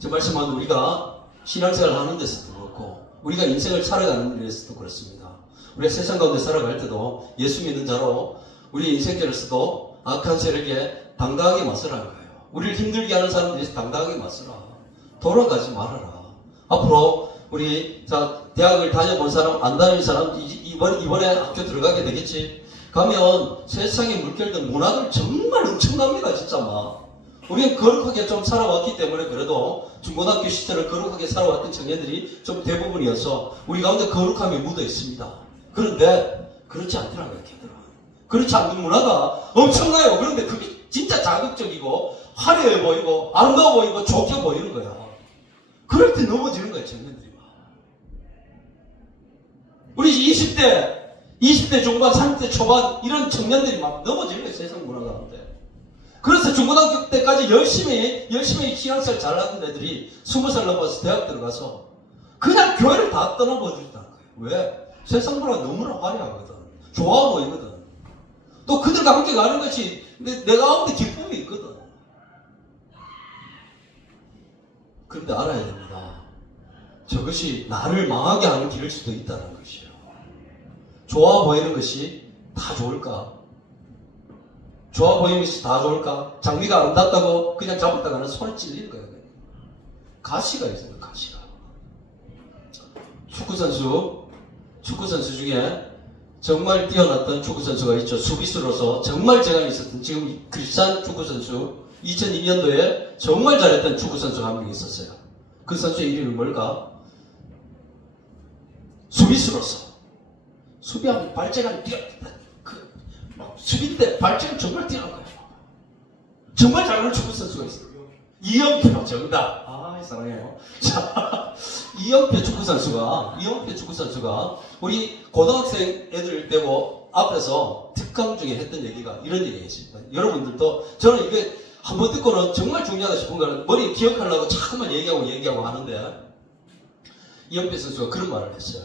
저 말씀은 우리가 신앙생활을 하는 데서도 그렇고 우리가 인생을 살아가는 데서도 그렇습니다. 우리가 세상 가운데 살아갈 때도 예수 믿는 자로 우리 인생길에서도 악한 세력에 당당하게 맞서라는 거예요. 우리를 힘들게 하는 사람들이 당당하게 맞서라. 돌아가지 말아라. 앞으로 우리 대학을 다녀본 사람, 안 다니는 사람 이번에 학교 들어가게 되겠지. 가면 세상의 물결들, 문화들 정말 엄청납니다. 진짜 막. 우리는 거룩하게 좀 살아왔기 때문에 그래도 중고등학교 시절을 거룩하게 살아왔던 청년들이 좀 대부분이어서 우리 가운데 거룩함이 묻어 있습니다. 그런데 그렇지 않더라고요. 걔들은. 그렇지 않는 문화가 엄청나요. 그런데 그게 진짜 자극적이고 화려해 보이고 아름다워 보이고 좋게 보이는 거야. 그럴 때 넘어지는 거야. 청년들이 막. 우리 20대 중반, 30대 초반 이런 청년들이 막 넘어지는 거예요. 세상 문화 가운데. 그래서 중고등학교 때까지 열심히 신앙생활 잘하는 애들이 20살 넘어서 대학 들어가서 그냥 교회를 다 떠나버린다는 거예요. 왜? 세상 문화가 너무나 화려하거든. 좋아 보이거든. 또 그들과 함께 가는 것이 내 가운데 기쁨이 있거든. 그런데 알아야 됩니다. 저것이 나를 망하게 하는 길일 수도 있다는 것이에요. 좋아 보이는 것이 다 좋을까? 좋아 보이는 것이 다 좋을까? 장미가 아름답다고 그냥 잡았다가는 손에 찔릴 거예요. 가시가 있어요. 가시가. 축구선수 중에 정말 뛰어났던 축구선수가 있죠. 수비수로서 정말 재간이 있었던 지금 크리스찬 축구선수 2002년도에 정말 잘했던 축구선수가 한 명 있었어요. 그 선수의 이름이 뭘까? 수비수로서 수비하면 발재간이 뛰어났다. 수비 때 발재간 정말 뛰어난 거예요. 정말 잘하는 축구선수가 있어요. 이영표 정답. 사랑해요. 자, 이영표 축구선수가 우리 고등학생 애들 되고 앞에서 특강 중에 했던 얘기가 이런 얘기가 있습니다. 여러분들도 저는 이게 한번 듣고는 정말 중요하다 싶은 거는 머리에 기억하려고 자꾸만 얘기하고 하는데 이영표 선수가 그런 말을 했어요.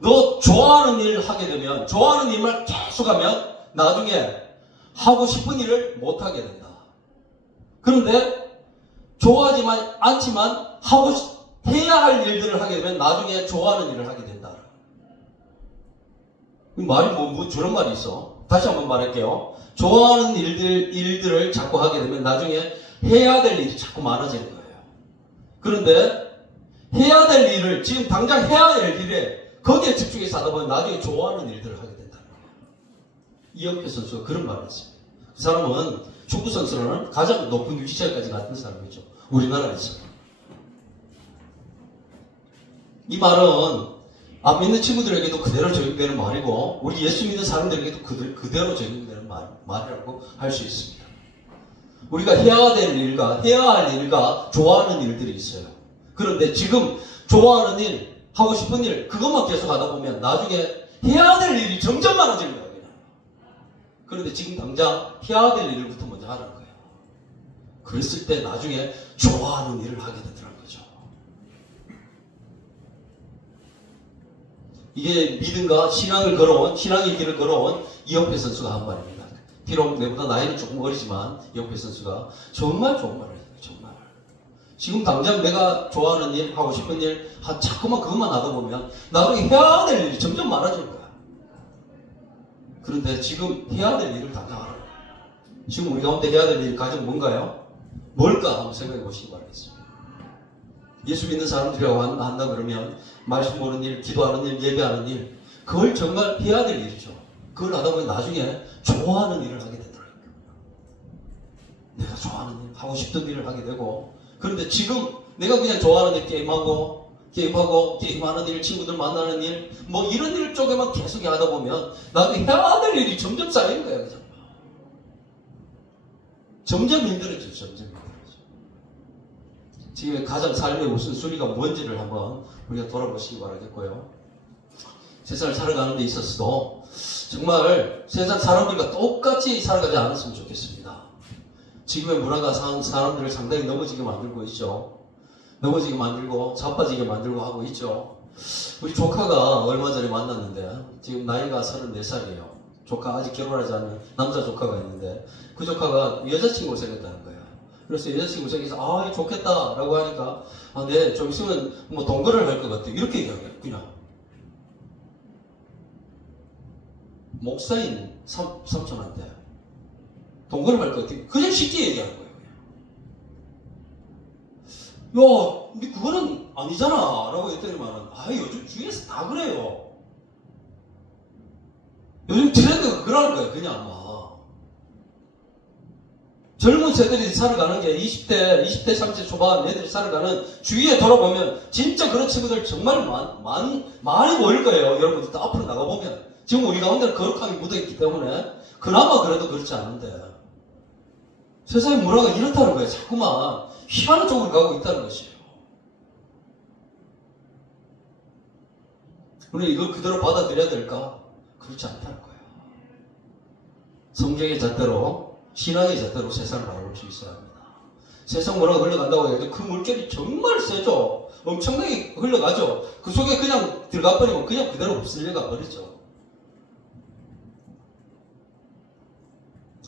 너 좋아하는 일을 하게 되면 좋아하는 일만 계속하면 나중에 하고 싶은 일을 못하게 된다. 그런데 좋아하지 않지만 해야 할 일들을 하게 되면 나중에 좋아하는 일을 하게 된다. 말이 저런 말이 있어. 다시 한번 말할게요. 좋아하는 일들을 자꾸 하게 되면 나중에 해야 될 일이 자꾸 많아지는 거예요. 그런데 해야 될 일을 지금 당장 해야 될 일에 거기에 집중해서 하다 보면 나중에 좋아하는 일들을 하게 된다는 거예요. 이영표 선수가 그런 말을 했습니다. 그 사람은 축구 선수는 가장 높은 유지체까지 갔던 사람이죠. 우리나라에서. 이 말은 안 믿는 친구들에게도 그대로 적용되는 말이고 우리 예수 믿는 사람들에게도 그대로 적용되는 말이라고 할 수 있습니다. 우리가 해야 될 일과 해야 할 일과 좋아하는 일들이 있어요. 그런데 지금 좋아하는 일, 하고 싶은 일 그것만 계속 하다 보면 나중에 해야 될 일이 점점 많아집니다. 그냥. 그런데 지금 당장 해야 될 일부터 먼저 하는 거예요. 그랬을 때 나중에 좋아하는 일을 하게 되더라는 거죠. 이게 믿음과 신앙의 길을 걸어온 이영표 선수가 한 말입니다. 비록 내보다 나이는 조금 어리지만 이영표 선수가 정말 좋은 말을 해요. 정말. 지금 당장 내가 좋아하는 일, 하고 싶은 일, 자꾸만 그것만 하다 보면 나중에 해야 될 일이 점점 많아질 거야. 그런데 지금 해야 될 일을 당장 하라. 지금 우리 가운데 해야 될 일이 가장 뭔가요? 뭘까? 한번 생각해 보시기 바라겠습니다. 예수 믿는 사람들이라고 한다 그러면 말씀 보는 일, 기도하는 일, 예배하는 일 그걸 정말 해야 될 일이죠. 그걸 하다 보면 나중에 좋아하는 일을 하게 되더라고요. 내가 좋아하는 일, 하고 싶던 일을 하게 되고 그런데 지금 내가 그냥 좋아하는 일 게임하는 일, 친구들 만나는 일 뭐 이런 일 쪽에만 계속 하다 보면 나중에 해야 될 일이 점점 쌓이는 거야. 그죠? 점점 힘들어져. 지금 가장 삶의 우선순위가 뭔지를 한번 우리가 돌아보시기 바라겠고요. 세상을 살아가는 데 있어서도 정말 세상 사람들과 똑같이 살아가지 않았으면 좋겠습니다. 지금의 문화가 사람들을 상당히 넘어지게 만들고 있죠. 넘어지게 만들고 자빠지게 만들고 하고 있죠. 우리 조카가 얼마 전에 만났는데 지금 나이가 34살이에요. 조카 아직 결혼하지 않은 남자 조카가 있는데 그 조카가 여자친구를 생겼다는 거예요. 그래서 여자친구 생겨서 좋겠다 라고 하니까 네, 좀 있으면 뭐 동거를 할 것 같아 이렇게 얘기해요. 그냥 목사인 삼촌한테 동거를 할 것 같아 그냥 쉽게 얘기하는 거예요. 야, 근데 그거는 아니잖아 라고 했더니만은 요즘 주위에서 다 그래요. 요즘 트렌드가 그러는 거예요. 그냥 젊은 세대들이 살아가는 게 20대, 30대 초반 애들이 살아가는 주위에 돌아보면 진짜 그런 친구들 정말 많이 보일 거예요. 여러분들 앞으로 나가보면. 지금 우리 가운데는 거룩함이 묻어있기 때문에 그나마 그래도 그렇지 않은데 세상의 문화가 이렇다는 거예요. 자꾸만 희한한 쪽으로 가고 있다는 것이에요. 우리 이걸 그대로 받아들여야 될까? 그렇지 않다는 거예요. 성경의 잣대로 신앙의 잣대로 세상을 바라볼 수 있어야 합니다. 세상 문화가 흘러간다고 해도 그 물결이 정말 세죠. 엄청나게 흘러가죠. 그 속에 그냥 들어가 버리면 그냥 그대로 없을려가 버리죠.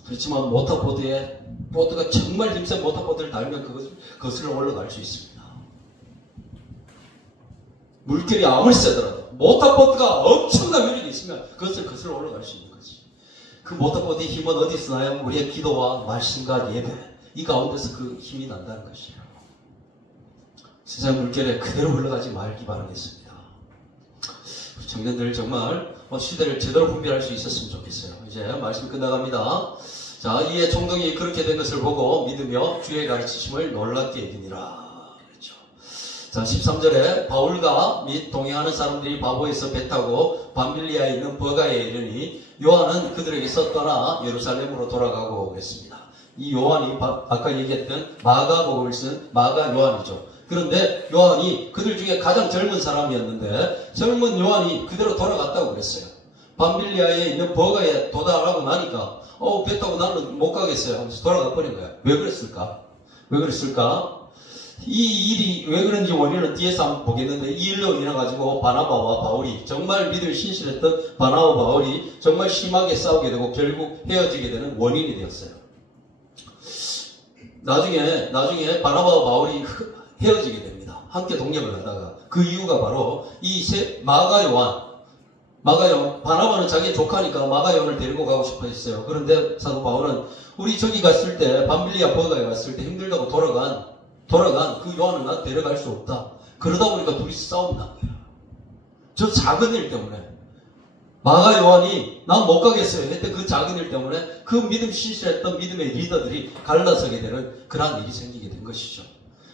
그렇지만 보트가 정말 힘센 모터보드를 달면 그것을 거슬러 올라갈 수 있습니다. 물결이 아무리 세더라도 모터보드가 엄청난 위력이 있으면 그것을 거슬러 올라갈 수 있는 거지. 그 모터보드의 힘은 어디서 나요? 우리의 기도와 말씀과 예배 이 가운데서 그 힘이 난다는 것이에요. 세상 물결에 그대로 흘러가지 말기 바라겠습니다. 청년들 정말 시대를 제대로 분별할 수 있었으면 좋겠어요. 이제 말씀 끝나갑니다. 자, 이에 총독이 그렇게 된 것을 보고 믿으며 주의 가르치심을 놀랍게 여기니라. 그렇죠. 자, 13절에 바울과 및 동행하는 사람들이 바보에서 배 타고 밤빌리아에 있는 버가에 이르니 요한은 그들에게서 떠나 예루살렘으로 돌아가고 그랬습니다. 이 요한이 아까 얘기했던 마가복음을 쓴 마가 요한이죠. 그런데 요한이 그들 중에 가장 젊은 사람이었는데 젊은 요한이 그대로 돌아갔다고 그랬어요. 밤빌리아에 있는 버가에 도달하고 나니까 배 타고 나는 못 가겠어요 하면서 돌아가 버린 거야. 왜 그랬을까? 이 일이 왜 그런지 원인은 뒤에서 한번 보겠는데 이 일로 인해가지고 바나바와 바울이 정말 믿음이 신실했던 바나바와 바울이 정말 심하게 싸우게 되고 결국 헤어지게 되는 원인이 되었어요. 나중에 바나바와 바울이 헤어지게 됩니다. 함께 동역을 하다가 그 이유가 바로 이 마가 요한 바나바는 자기 조카니까 마가 요한을 데리고 가고 싶어 했어요. 그런데 사도 바울은 우리 저기 갔을 때 밤빌리아 버가에 갔을 때 힘들다고 돌아간 그 요한은 난 데려갈 수 없다. 그러다 보니까 둘이 싸움 난 거야. 저 작은 일 때문에 마가 요한이 난 못 가겠어요 했던 그 작은 일 때문에 그 믿음 신실했던 믿음의 리더들이 갈라서게 되는 그러한 일이 생기게 된 것이죠.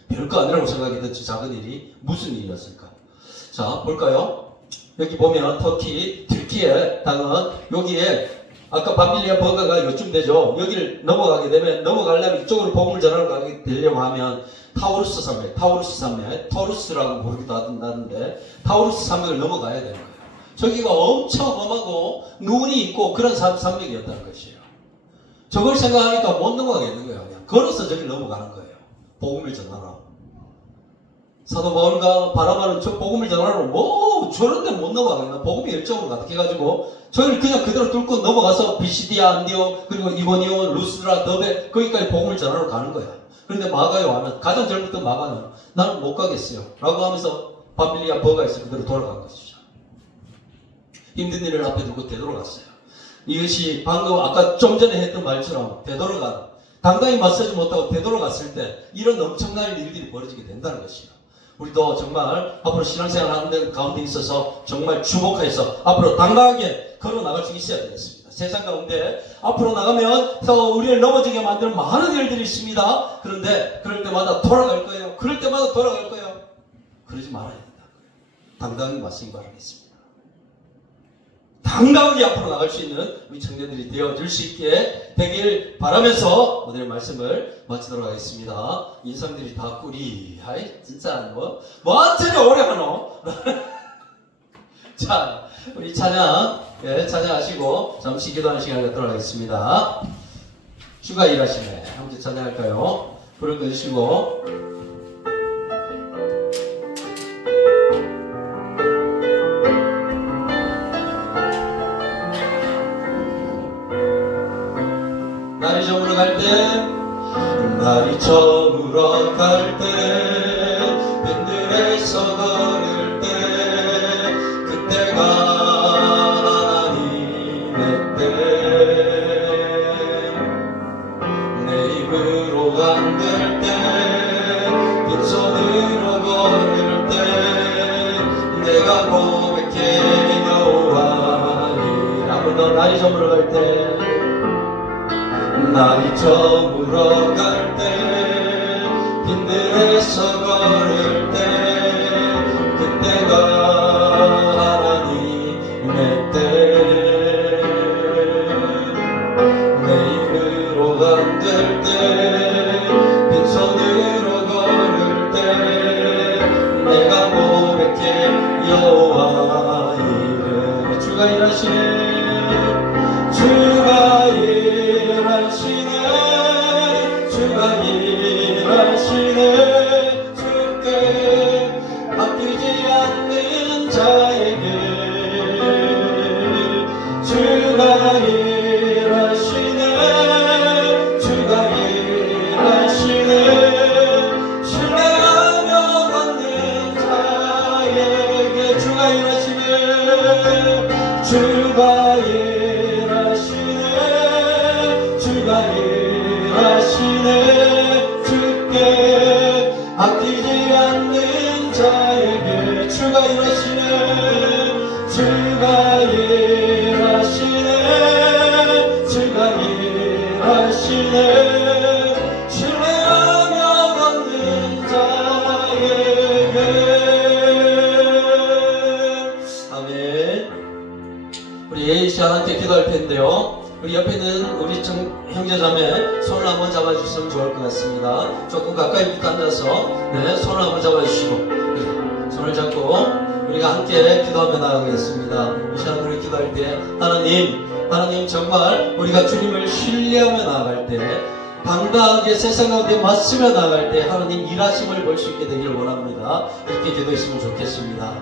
별거 아니라고 생각했던 그 작은 일이 무슨 일이었을까? 자, 볼까요? 여기 보면 터키, 튀르키예 땅은 여기에 아까 밤빌리아 버가가 요쯤 되죠. 여기를 넘어가게 되면 넘어가려면 이쪽으로 복음을 전하러 가게 되려고 하면 타우루스 산맥, 터루스라고 부르기도 하던데 타우루스 산맥을 넘어가야 되는 거예요. 저기가 엄청 험하고 눈이 있고 그런 산맥이었다는 것이에요. 저걸 생각하니까 못 넘어가겠는 거예요. 그냥 걸어서 저길 넘어가는 거예요. 복음을 전하러. 사도 바울과 바나바는 저 복음을 전하러 뭐 저런데 못 넘어가겠나. 복음이 열정으로 가득해가지고 저를 그냥 그대로 뚫고 넘어가서 비시디아, 안디오, 그리고 이고니온, 루스드라, 더베 거기까지 복음을 전하러 가는 거야. 그런데 마가 요한은 가장 젊었던 마가는 나는 못 가겠어요 라고 하면서 밤빌리아 버가에서 그대로 돌아간 것이죠. 힘든 일을 앞에 두고 되돌아갔어요. 이것이 방금 아까 좀 전에 했던 말처럼 되돌아간, 당당히 맞서지 못하고 되돌아갔을 때 이런 엄청난 일들이 벌어지게 된다는 것이에요. 우리도 정말 앞으로 신앙생활 하는 가운데 있어서 정말 주목해서 앞으로 당당하게 걸어 나갈 수 있어야 되겠습니다. 세상 가운데 앞으로 나가면 우리를 넘어지게 만드는 많은 일들이 있습니다. 그런데 그럴 때마다 돌아갈 거예요. 그럴 때마다 돌아갈 거예요. 그러지 말아야 된다. 당당히 맞서기 바라겠습니다. 당당하게 앞으로 나갈 수 있는 우리 청년들이 되어줄 수 있게 되길 바라면서 오늘의 말씀을 마치도록 하겠습니다. 인상들이 다 꿀이, 아이, 진짜 뭐한테는 오래 하노? 자, 우리 찬양, 찬양하시고 잠시 기도하는 시간 갖도록 하겠습니다. 주가 일하시네. 함께 찬양할까요? 불을 꺼주시고. 날이 저물어 갈 때, 날이 저물어 갈 때, 밴들에서 걸을 때, 그때가 하나님의 때. 내 입으로 안될 때, 빈손으로 걸을 때, 내가 고백해 여호와니. 한번 더 날이 저물어 갈 때, 날이 저물어 갈 때, 빈들에서 걸을 때, 그때가 하나님의 때. 내 입으로 안될 때, 빈손으로 걸을 때, 내가 고백해 여호와 이름. 주가 일하시네. 주가 일하시네. 주가 일하시네. 주께 아끼지 않는 자에게. 주가 일하시네. 주가 일하시네. 신뢰하며 받는 자에게. 주가 일하시네. 주가 일하시네. 주가 일하시네. 주께 아끼지 않는 자에게. 주가 일하시네. 주가 일하시네. 주가 일하시네. 신뢰하며 받는 자에게. 아멘. 우리 시간한테 기도할 텐데요. 우리 옆에 있는 우리 형제자매 손을 한번 잡아주시면 좋을 것 같습니다. 조금 가까이 붙어 앉아서 손을 한번 잡아주시고 손을 잡고 우리가 함께 기도하며 나가겠습니다. 이 시간 우리 기도할 때 하나님 정말 우리가 주님을 신뢰하며 나아갈 때, 당당하게 세상 가운데 맞으며 나아갈 때 하나님 일하심을 볼 수 있게 되기를 원합니다. 이렇게 기도했으면 좋겠습니다.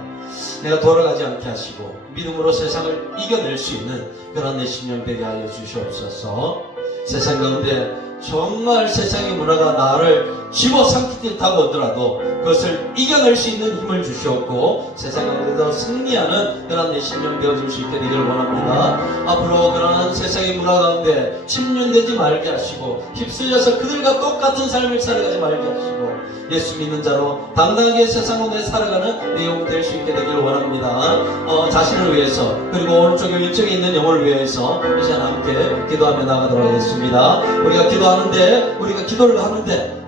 내가 돌아가지 않게 하시고 믿음으로 세상을 이겨낼 수 있는 그런 내 신령 되게 하여 주시옵소서. 세상 가운데 정말 세상의 문화가 나를 집어삼킬 듯하고 오더라도 그것을 이겨낼 수 있는 힘을 주시옵고 세상 가운데서 승리하는 그런 내 심령 되어질 수 있게 되기를 원합니다. 앞으로 그러한 세상의 문화 가운데 침륜되지 말게 하시고 휩쓸려서 그들과 똑같은 삶을 살아가지 말게 하시고 예수 믿는 자로 당당하게 세상 가운데 살아가는 내용 될 수 있게 되기를 원합니다. 자신을 위해서 그리고 오른쪽에 왼쪽에 있는 영혼을 위해서 이 시간 함께 기도하며 나가도록 하겠습니다. 우리가 기도를 하는데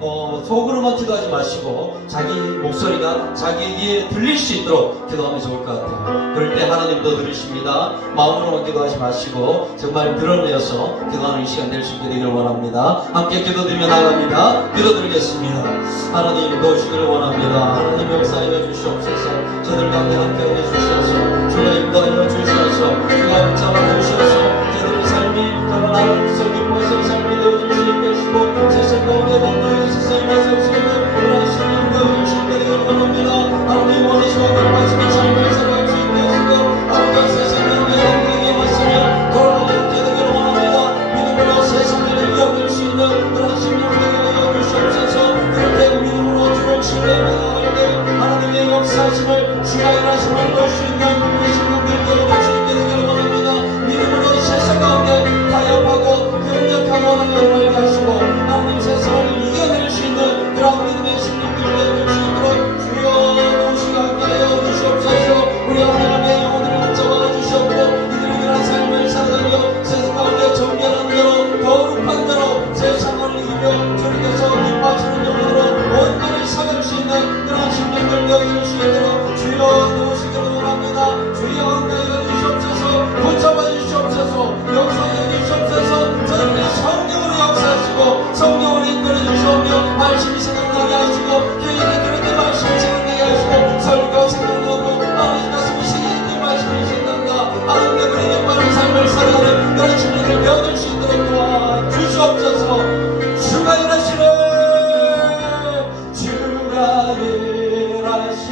속으로만 기도하지 마시고 자기 목소리가 자기에게 들릴 수 있도록 기도하면 좋을 것 같아요. 그럴 때 하나님도 들으십니다. 마음으로만 기도하지 마시고 정말 드러내어서 기도하는 이 시간 될 수 있게 되기를 원합니다. 함께 기도드리며 나갑니다. 기도드리겠습니다. 하나님 도우시기를 원합니다. 하나님 역사하여 주시옵소서. 저들 가운데 함께하여 주시옵소서. 주가 인도하여 주시옵소서. 주가 붙잡아 주시옵소서. 저들의 삶이 정말 하나님 기뻐서 삶이 되어줄 수 있게 하시고 세상 가운데 너희 세상에 맞설 수 있는 그런 신령 되어줄 수 있게 되기를 원합니다. 하나님 원하시고 기뻐하시는 삶을 살아갈 수 있게 하시고 아버지 세상 가운데 너희에게 맞서며 돌아가게 함께 되기를 원합니다. 믿음으로 세상을 이겨낼 수 있는 그런 신령 되게 하여 주시옵소서. 그럴 때 믿음으로 주를 신뢰하며 나갈 때 하나님의 역사하심을 주가 일하심을 볼 수 있는 이 신령들 되어줄 수 있게 되기를 원합니다. 믿음으로 세상 가운데 타협하고 협력하고 나가지 말게 하시고 하나님 세상을 이겨낼 수 있는 그런 믿음의 신령들 되어줄 수 있도록 주여 도우시고 함께하여 주시옵소서. 우리 하나님의 영혼들을 붙잡아 주시옵고 이들이 그런 삶을 살아가며 세상 가운데 정결한 대로 거룩한 대로 세상을 이기며 주님께서 기뻐하시는 영혼으로 온전히 살아갈 수 있는 그런 신령들 되어줄 수 있도록 주여 도우시기를 원합니다. 주여 함께하여 주시옵소서. 붙잡아 주시옵소서. 역사하여 주시옵소서. 저들의 성령으로 역사하시고 성령으로 인도해 주시오며 말씀이 생각나게 하시고 교회에 들을 때 말씀이 생각나게 하시고 설교 생각나고 아버지 가슴이 생기는 말씀이 생각나 하나님의 그에게 빠른 삶을 살아가는 그런 신령을 배워줄 수 있도록 도와주시옵소서. 주가 일하시네 주가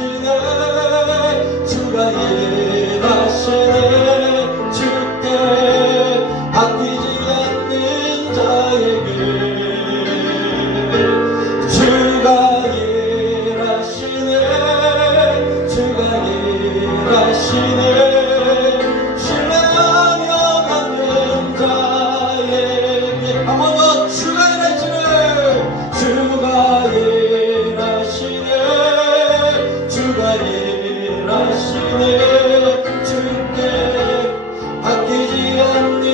일하시네 주가 일하시네 주께 아끼지 않는 자에게 주가 일하시네 주가 일하시네 신뢰하며 가는 자에게 한 번 더 주가 일하시네 주가 일하시네 주가 일하시네 주께 아끼지 않는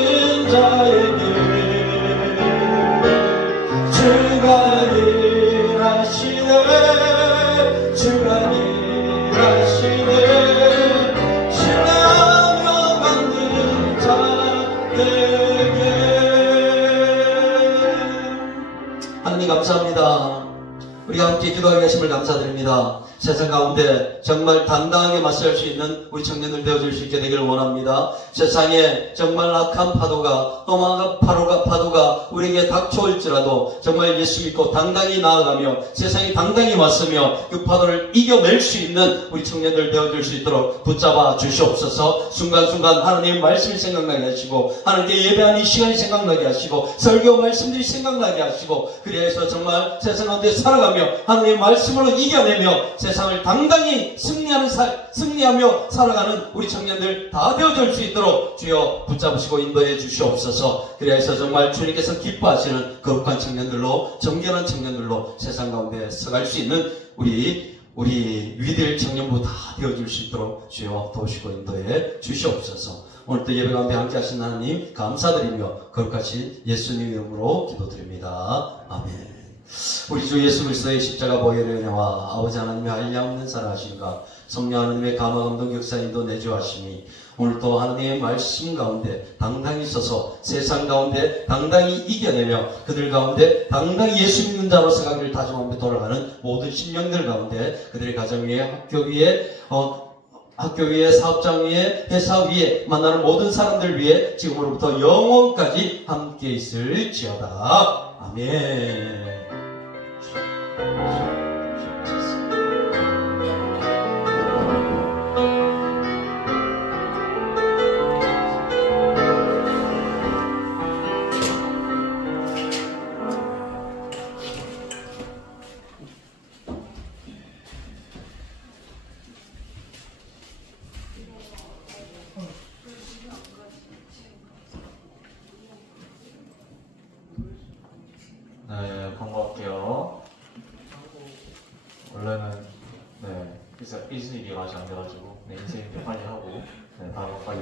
자에게 주가 일하시네 주가 일하시네 신뢰하며 받는 자에게 하나님 감사합니다. 우리가 함께 기도하게 하심을 감사드립니다. 세상 가운데 정말 당당하게 맞설 수 있는 우리 청년들 되어줄 수 있게 되기를 원합니다. 세상에 정말 악한 파도가 또한 파도가 우리에게 닥쳐올지라도 정말 예수 믿고 당당히 나아가며 세상에 당당히 맞서며 그 파도를 이겨낼 수 있는 우리 청년들 되어줄 수 있도록 붙잡아 주시옵소서. 순간순간 하나님 말씀이 생각나게 하시고 하나님께 예배하는 시간이 생각나게 하시고 설교 말씀들이 생각나게 하시고 그래서 정말 세상 가운데 살아가며 하나님의 말씀으로 이겨내며 세상을 당당히 승리하며 살아가는 우리 청년들 다 되어줄 수 있도록 주여 붙잡으시고 인도해 주시옵소서. 그래서 정말 주님께서 기뻐하시는 거룩한 청년들로 정결한 청년들로 세상 가운데 서갈 수 있는 우리 위대한 청년부 다 되어줄 수 있도록 주여 도우시고 인도해 주시옵소서. 오늘도 예배 가운데 함께 하신 하나님 감사드리며 거룩하신 예수님 이름으로 기도드립니다. 아멘. 우리 주 예수 그리스도의 십자가 보혈의 은혜와 아버지 하나님의 한량없는 사랑하심과 성령 하나님의 감화 감동 역사 인도 내주하심이 오늘도 하나님의 말씀 가운데 당당히 서서 세상 가운데 당당히 이겨내며 그들 가운데 당당히 예수 믿는 자로서 가기를 다짐하며 돌아가는 모든 신령들 가운데 그들의 가정 위에 학교 위에 사업장 위에 회사 위에 만나는 모든 사람들 위에 지금으로부터 영원까지 함께 있을지어다. 아멘. 네, 반가울게요. 원래는 네, 일일이 아직 안 돼가지고 네, 인생 빨리 하고 네, 바로 빨리